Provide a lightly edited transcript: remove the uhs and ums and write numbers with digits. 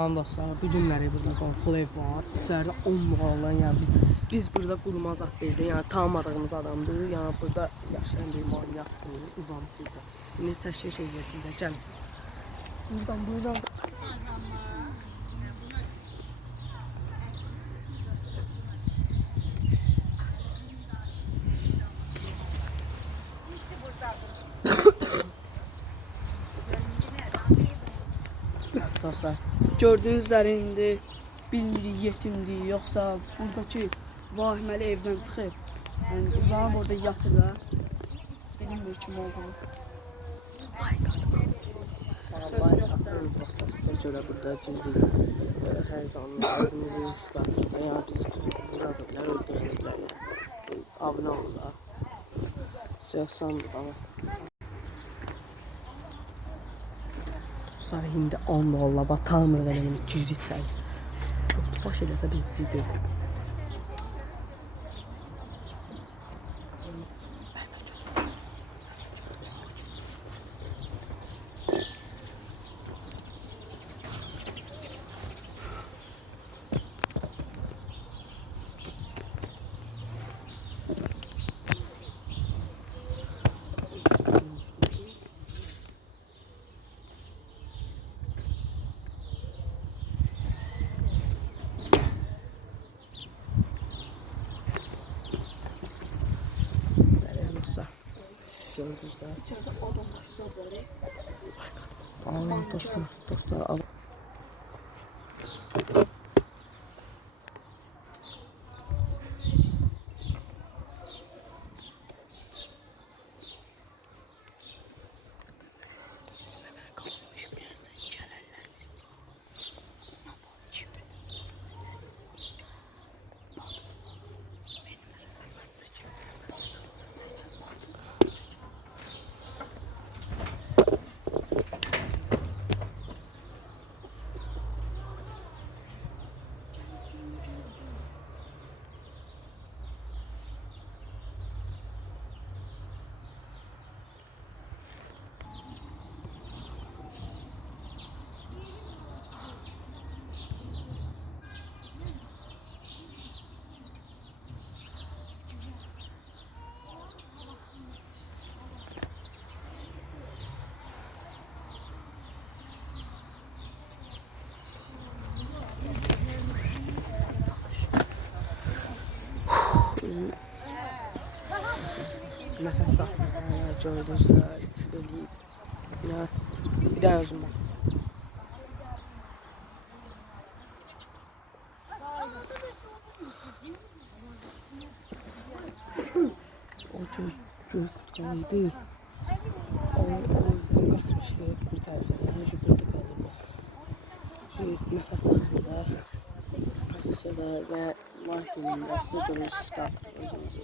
Tamam dostlar, bu günləri burada qorxulu ev var. İçeride 10 numaralı, yani biz burada qurma zat deyildi. Yani tanımadığımız adamdır. Yani burada yaşayan bir manyaktır. Uzanıb burada. İndi çəkiliş eləyəcəyik də, gəlin. Buradan. Dostlar, Gördüğünüz üzerinde bilmirik yetimdir yoksa buradaki vahiməli evden çıxıb. Yani uzanıb orada yatır da. Bilmiyor kim olduğunu. dostlar, sizə görə burada cindik. Hər zaman evimizin istiqamətində. Yəni bizi tutub vura bilər, öldürürlər. Yəni abunə olun da. Sevsən ama. Dostlar, indi 10 dolarla batalmır eləməni giririk içəri. Çox baş eləsə bizcidir. Gördünüz de. İçeride adamlar zat var ya. Allah dostlar al. Nefes al. Gördünüz de içibeliyip. Ya bir daha özüm bak. O çocuk tutkanıydı. O yüzden kaçmıştı bir tarafından. Yani şu burada kaldı. Şu nefes atmadı. Sonra ve mahkeminde size görüş çıkarttık özümüzü.